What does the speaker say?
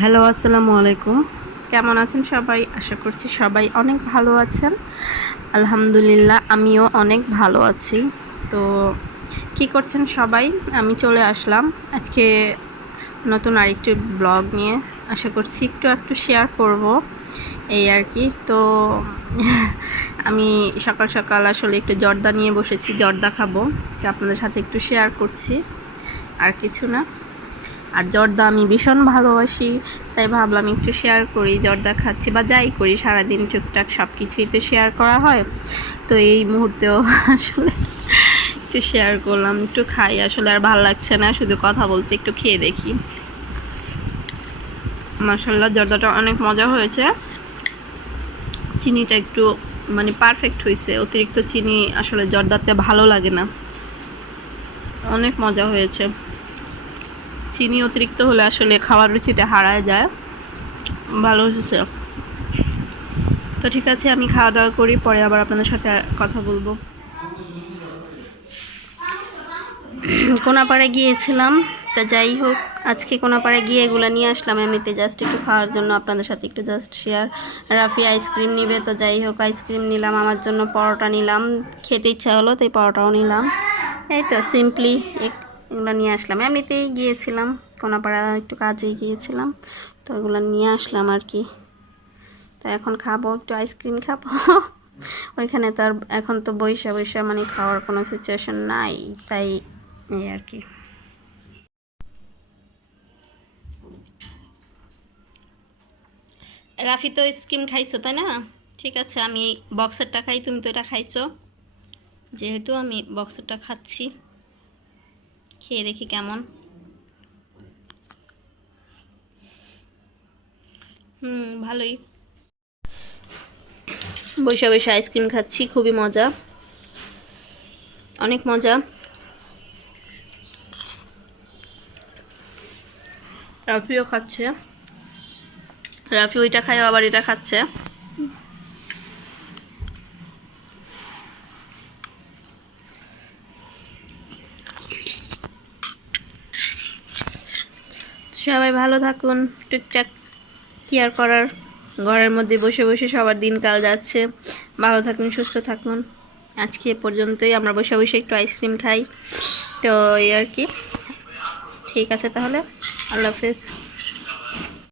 Hello, আসসালামু আলাইকুম। কেমন আছেন সবাই? আশা করছি সবাই অনেক ভালো আছেন। আলহামদুলিল্লাহ, আমিও অনেক ভালো আছি। তো কি করছেন সবাই? আমি চলে আসলাম আজকে নতুন আরেকটি ব্লগ নিয়ে। আশা করছি একটু শেয়ার করব, এই আর কি। তো আমি সকাল সকাল আসলে একটু জর্দা নিয়ে বসেছি, জর্দা খাবো। তো আপনাদের সাথে একটু শেয়ার করছি, আর কিছু না। আর জর্দা আমি ভীষণ ভালোবাসি, তাই ভাবলাম একটু শেয়ার করি। জর্দা খাচ্ছি বা যাই করি, সারাদিন টুকটাক সব কিছুই তো শেয়ার করা হয়। তো এই মুহূর্তেও আসলে একটু শেয়ার করলাম, একটু খাই। আসলে আর ভালো লাগছে না শুধু কথা বলতে, একটু খেয়ে দেখি। মাশাআল্লাহ, জর্দাটা অনেক মজা হয়েছে। চিনিটা একটু পারফেক্ট হয়েছে। অতিরিক্ত চিনি আসলে জর্দাতে ভালো লাগে না। অনেক মজা হয়েছে। চিনি অতিরিক্ত হলে আসলে খাওয়ার রুচিতে হারায় যায়। ভালো হয়েছে। তো ঠিক আছে, আমি খাওয়া দাওয়া করি, পরে আবার আপনাদের সাথে কথা বলবো। কোনাপাড়ে গিয়েছিলাম, তা যাই হোক, আজকে কোনাপাড়ে গিয়ে এগুলো নিয়ে আসলাম এমনিতে জাস্ট একটু খাওয়ার জন্য, আপনাদের সাথে একটু জাস্ট শেয়ার। রাফি আইসক্রিম নিবে, তো যাই হোক আইসক্রিম নিলাম। আমার জন্য পরোটা নিলাম, খেতে ইচ্ছা হলো তাই পরোটাও নিলাম। এই তো সিম্পলি এগুলো নিয়ে আসলাম। এমনিতেই গিয়েছিলাম কোনাপাড়া, একটু কাজেই গিয়েছিলাম, তো এগুলো নিয়ে আসলাম আর কি। তো এখন খাবো, একটু আইসক্রিম খাবো। ওইখানে তো আর এখন তো বৈশা খাওয়ার কোনো সিচুয়েশন নাই, তাই এই আর কি। রাফি তো আইসক্রিম খাইছো তাই না? ঠিক আছে, আমি বক্সেরটা খাই, তুমি তো এটা খাইছো। যেহেতু আমি বক্সেরটা খাচ্ছি, খেয়ে দেখি কেমন। ভালোই। বৈশা বৈশা আইসক্রিম খাচ্ছি, খুবই মজা, অনেক মজা। রাফিও খাচ্ছে, রাফি ওইটা খায় আবার এটা খাচ্ছে। সবাই ভালো থাকুন, টুকটাক কি আর করার, ঘরের মধ্যে বসে বসে সবার দিনকাল যাচ্ছে। ভালো থাকুন, সুস্থ থাকুন। আজকে এ পর্যন্তই। আমরা বসে বসে একটু আইসক্রিম খাই, তো এই আর কি। ঠিক আছে তাহলে, আল্লাহ হাফেজ।